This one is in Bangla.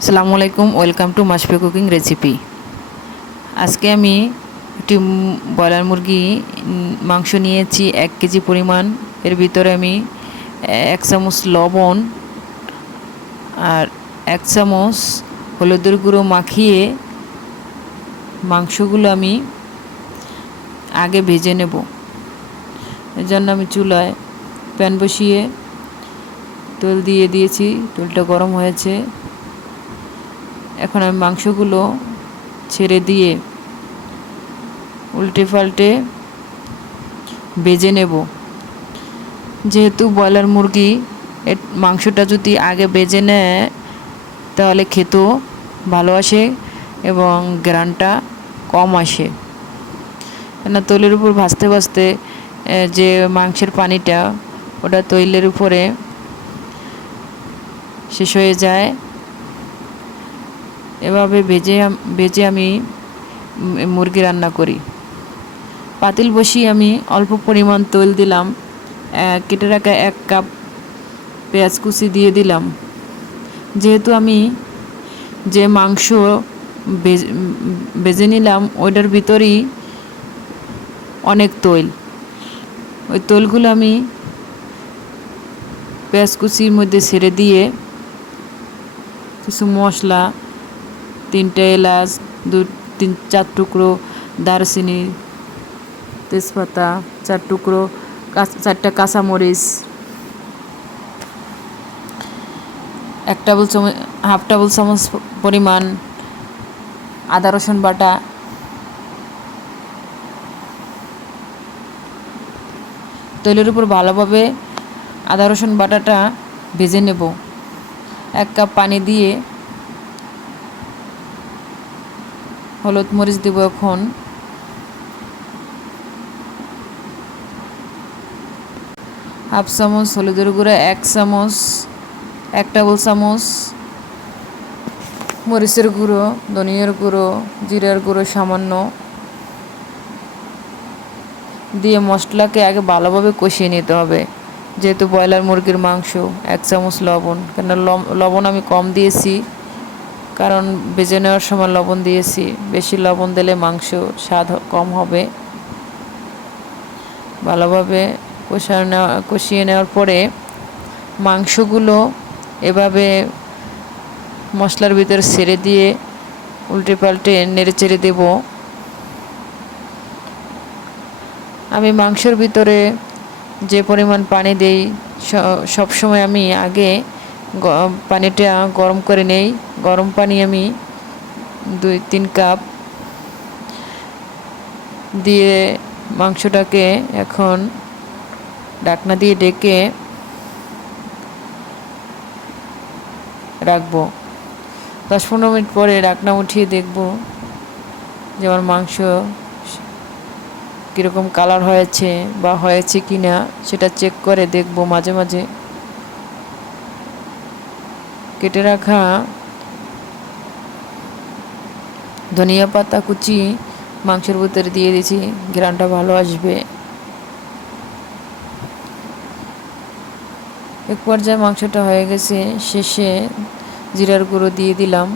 আসসালামু আলাইকুম, ওয়েলকাম টু মাসপি কুকিং রেসিপি। আজকে আমি একটি ব্রয়লার মুরগি মাংস নিয়েছি এক কেজি পরিমাণ। এর ভিতরে আমি এক চামচ লবণ আর এক চামচ হলুদের গুঁড়ো মাখিয়ে মাংসগুলো আমি আগে ভেজে নেব। এর জন্য আমি চুলায় প্যান বসিয়ে তেল দিয়ে দিয়েছি। তেলটা গরম হয়েছে। এখন আমি মাংসগুলো ছেড়ে দিয়ে উল্টে পাল্টে বেজে নেব। যেহেতু ব্রয়লার মুরগি, এর মাংসটা যদি আগে বেজে নেয়, তাহলে খেতেও ভালো আসে এবং গ্রানটা কম আসে। কেন তৈলের উপর ভাজতে ভাজতে যে মাংসের পানিটা, ওটা তৈলের উপরে শেষ হয়ে যায়। এভাবে বেজে বেজে আমি মুরগি রান্না করি। পাতিল বসিয়ে আমি অল্প পরিমাণ তৈল দিলাম কেটে রাখা এক কাপ পেঁয়াজ কুচি দিয়ে দিলাম। যেহেতু আমি যে মাংস বেজে নিলাম, ওইটার ভিতরেই অনেক তৈল। ওই তৈলগুলো আমি পেঁয়াজ কুচির মধ্যে ছেড়ে দিয়ে কিছু মশলা তিনটে এলাচ, দু, তিন, চার টুকরো দারচিনি তেজপাতা, চার টুকরো চারটা কাঁচামরিচ, এক টেবিল চামচ, হাফ টেবিল চামচ পরিমাণ আদা, রসুন বাটা, তৈলের উপর ভালোভাবে আদা, রসুন বাটাটা ভেজে নেব। এক কাপ পানি দিয়ে হলুদ মরিচ দেবো এখন। হাফ চামচ হলুদের গুঁড়া, এক চামচ, এক টেবিল চামচ মরিচের গুঁড়ো, ধনিয়ার গুঁড়ো, জিরার গুঁড়ো সামান্য। দিয়ে মশলাকে আগে ভালোভাবে কষিয়ে নিতে হবে। যেহেতু ব্রয়লার মুরগির মাংস, এক চামচ লবণ। কেন লবণ আমি কম দিয়েছি। কারণ বেজে নেওয়ার সময় লবণ দিয়েছি। বেশি লবণ দিলে মাংস স্বাদ কম হবে। ভালোভাবে কষা নেওয়া, কষিয়ে নেওয়ার পরে মাংসগুলো এভাবে মশলার ভিতরে ছেড়ে দিয়ে উল্টে পাল্টে নেড়ে চেড়ে দেবো। আমি মাংসের ভিতরে যে পরিমাণ পানি দেই সব সময় আমি আগে পানিটা গরম করে নেই। গরম পানি আমি দুই, তিন কাপ দিয়ে মাংসটাকে এখন ডাকনা দিয়ে ডেকে রাখব। দশ পনেরো মিনিট পরে ডাকনা উঠিয়ে দেখব যে আমার মাংস কীরকম কালার হয়েছে বা হয়েছে কি না সেটা চেক করে দেখব মাঝে মাঝে। কেটে রাখা ধনিয়া পাতা, কুচি, মাংসের ভিতরে দিয়ে দিয়েছি গ্রানটা ভালো আসবে। এক পর্যায়ে মাংসটা হয়ে গেছে, শেষে জিরার গুঁড়ো দিয়ে দিলাম।